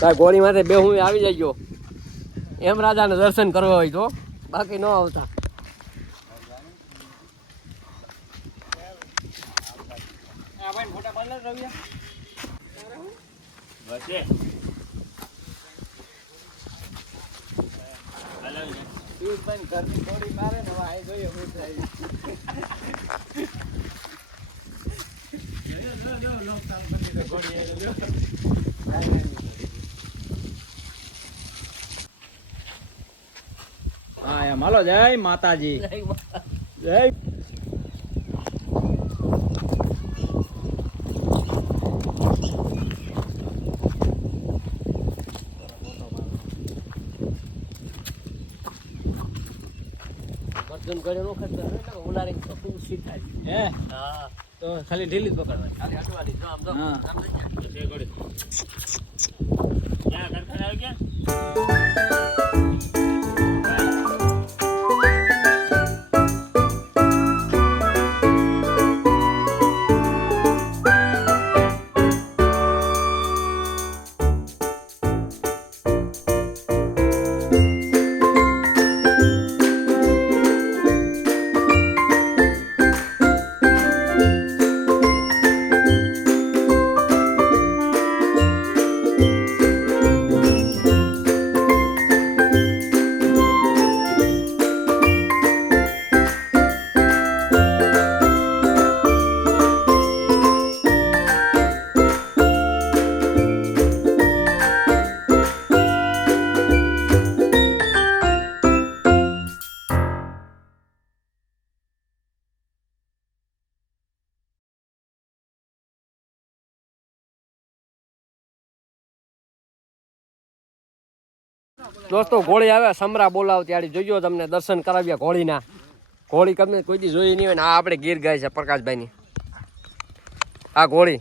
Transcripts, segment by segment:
ગોળી માથે બે હું આવી જજો એમ રાજાને દર્શન કરવા હોય તો બાકી ન આવતા. હા એમ હાલો. જય માતાજી. જય તો ખાલી ઢીલી જ પકડવાની. દોસ્તો ઘોડી આવે સમરા બોલાવ ત્યારે જોજો તમને દર્શન કરાવ્યા ઘોડીના. ઘોડી તમે કોઈ દી જોઈ નહીં હોય ને આ આપણે ગીર ગાય છે પ્રકાશભાઈની આ ઘોડી.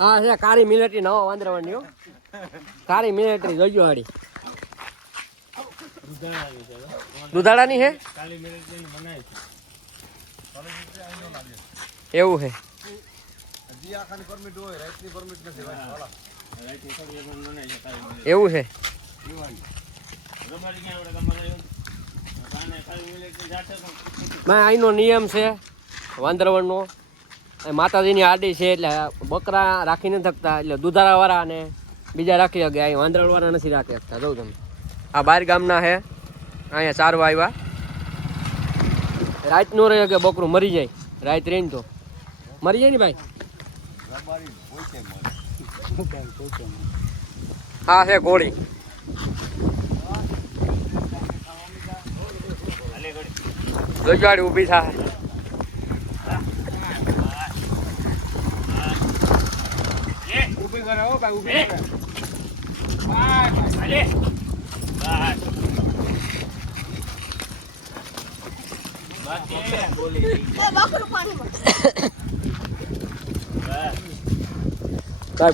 હા છે કાળી મિલિટરી નવા વાંદરાવાની કાળી મિલિટરી જોજો હાડી દુધાળાની હે એવું છે. એવું છે. અહીંનો નિયમ છે વાંદરવણનો. માતાજીની આડી છે એટલે બકરા રાખી નથી શકતા, એટલે દુધાળા વાળા અને બીજા રાખી શકે. અહીં વાંદરવણ વાળા નથી રાખી શકતા. જોઉં તમે આ બહાર ગામના છે, અહીંયા ચારવા આવ્યા. રાત નો રહે કે બકરું મરી જાય, રાત રહીને તો મરી જાય ને ભાઈ. હા છે ઘોડી. જોજવાડી ઊભી થાય. ઊભી કરે હો ભાઈ, ઊભી કરે.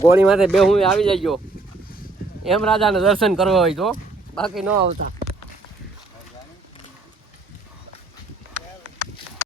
ગોળી માથે બે હું આવી જજો એમ રાજાને દર્શન કરવા હોય તો બાકી ન આવતા.